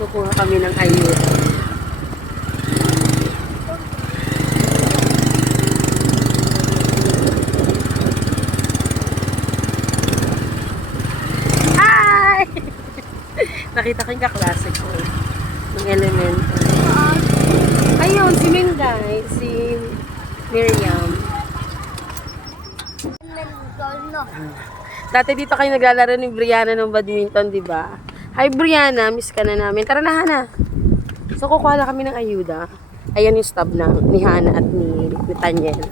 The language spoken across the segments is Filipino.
Kukuha kami ng ayun. Hi! Nakita ko yung kaklase ko. Ng elementary. Ayun, si Minday, si Miriam. Dati dito kayo naglalaro ni Brianna ng badminton, di ba? Hi Brianna, miss ka na namin. Tara na, Hana. So kukuha na kami ng ayuda. Ayan yung stub na ni Hana at ni Tanyel.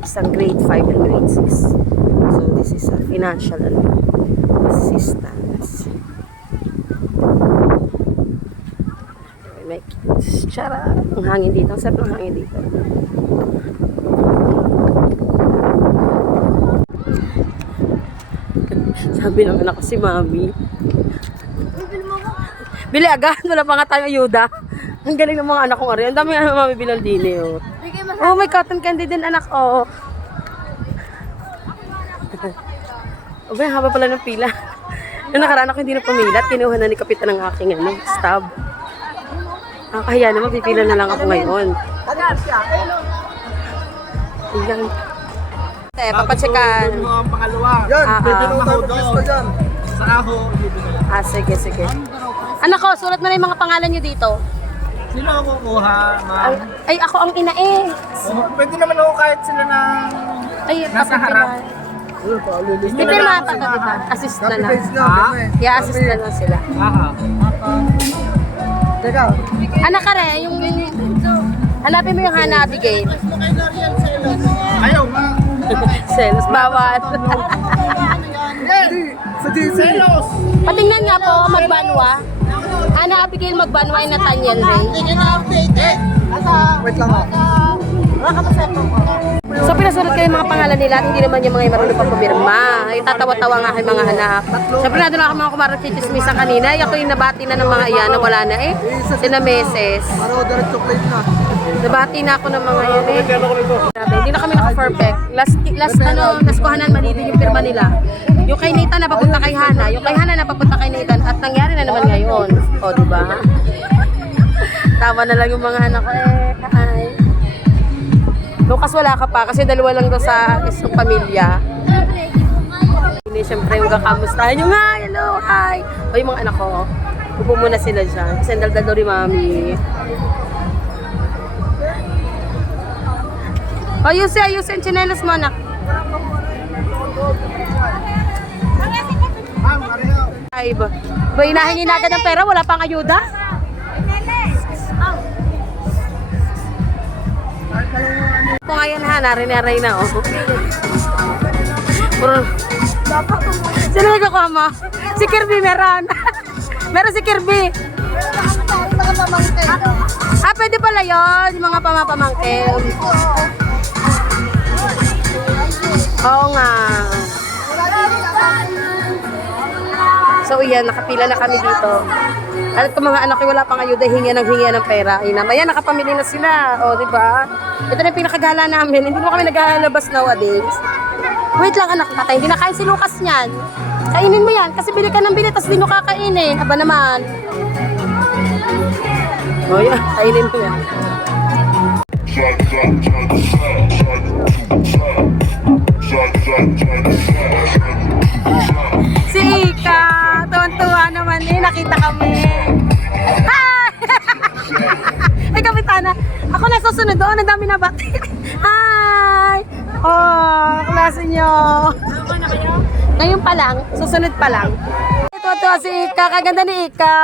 Isang grade 5 and grade 6. So this is a financial assistance. May Chara. Ang hangin dito. Ang sarap ng hangin dito. Sabi ng anak ko si Mami. Bili agad. Wala pa nga tayong ayuda. Ang galing ng mga anak kong ari. Ang dami nga Mami bilang dili. Oh. Oh, may cotton candy din anak. Oh. Oh, may haba pala ng pila. Nung nakaraan ako hindi na pumilat. Kinuha na ni Kapitan ng aking stub. Kaya naman, pipila na lang ako ngayon. Ayan. Papachekan. Ang pangalawa. Yan, pwede mo tayo mag-lista dyan. Sa aho. Sige, sige. Anak ko, sulat mo na yung mga pangalan nyo dito. Sino ang kukuha, ma'am? Ay, ako ang ina eh. Pwede naman ako kahit sila na Ay, nasa harap. Pipila pa ka, diba? Assist na lang. I-assist na lang sila. Teka. Anak ka rin, yung... Hanapin mo yung Hana Abigail. Ayaw, ma'am. Selos, bawat. Sa GC. Patingnan nga po, magbanwa. Hana Abigail magbanwa yung Nathaniel Ray. Wait lang ha. So pinasulat kayo yung mga pangalan nila at hindi naman yung mga marunong pang pumirma. Ay tatawa-tawa nga kay mga anak. Siyempre na doon ako mga kumarang chichismisa kanina. Ako yung nabati na ng mga iyan na wala na eh. Sina meses. Araw, direct chocolate na. Nabati na ako ng mga yan eh. Grabe, hindi na kami naka-perfect. Last kuhanan malilin yung pirma nila. Yung kay Nathan napapunta kay Hana. Yung kay Hana napapunta kay Nathan. At nangyari na naman ngayon. O, diba? Tama na lang yung mga anak ko eh. Hi. Lucas wala ka pa kasi dalawa lang daw sa isang pamilya. Hindi siyempre yung kakamustahan yung hi, hello, hi. O yung mga anak ko, upo muna sila dyan. Kasi ang daldal daw rin mami. O ayusin, chinelas mo anak. Ay ba? Ba hinahingi na agad ng pera, wala pang ayuda? Ito ngayon ha, narin-naray na oh. Sino nagkakuha mo? Si Kirby meron. Meron si Kirby. Pwede pala yun, yung mga pamapamangkin. Oo nga. So yan, nakapila na kami dito. At kung mga anak ko wala pang ayuda, hingi ng pera. Ayan, nakapamili na sila. O, diba? Ito na yung pinakagala namin. Hindi mo kami naglalabas nowadays. Wait lang anak, tatay. Hindi na kain si Lucas niyan. Kainin mo yan. Kasi bili ka ng bili, tapos hindi nyo kakainin. Aba naman. O, yan. Kainin mo yan. Si Ika, tuwan-tuwa naman eh, nakita kami. Hi! Ay, Kapitana, ako na susunod doon, ang dami na bati. Hi! Oh, klase nyo. Ngayon pa lang, susunod pa lang. Tuwa-tuwa si Ika, kaganda ni Ika.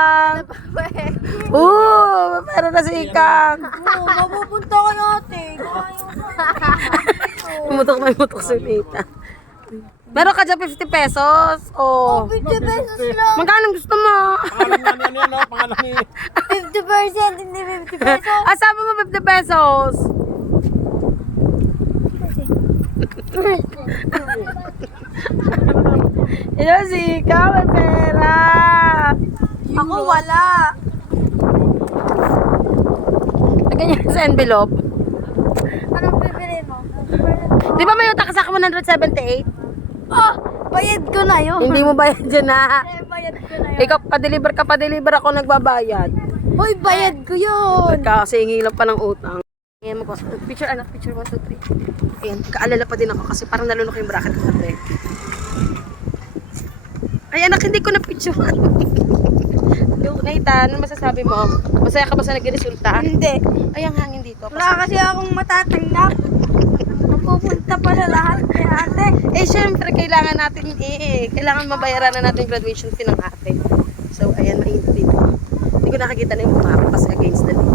Pero na si Ika. Mapupunta ka natin. Mutok si Nita. Meron ka dyan 50 pesos? Oh. 50 pesos lang. Magkano gusto mo? Pangalan ni 50%, hindi 50 pesos. Sabi mo 50 pesos. Ito si ikaw, may pera. Ako wala. Lagyan niya sa envelope. Anong bibili mo? Di ba may utang ka sa 178? Oh, bayad ko na yun. Hindi mo bayad dyan na. Bayad bayad ko na yun. Ikaw, pa-deliver ako nagbabayad. Uy, bayad ko yun. Kasi hingi lang pa ng utang. Ayan mo po. Picture anak, picture 1, 2, 3. Ayan, kaalala pa din ako kasi parang nalunok yung bracket ko. Ay anak, hindi ko na picture. Nathan, ano masasabi mo? Masaya ka ba sa nagresulta? Hindi. Ay, ang hangin dito. Wala kasi akong matatanggap. Napupunta pala lahat kay ate. Eh, syempre, kailangan natin kailangan mabayaran na natin yung graduation fee ng ate. So, ayan, mainit dito. Hindi ko nakikita na yung bumakas kasi against the light.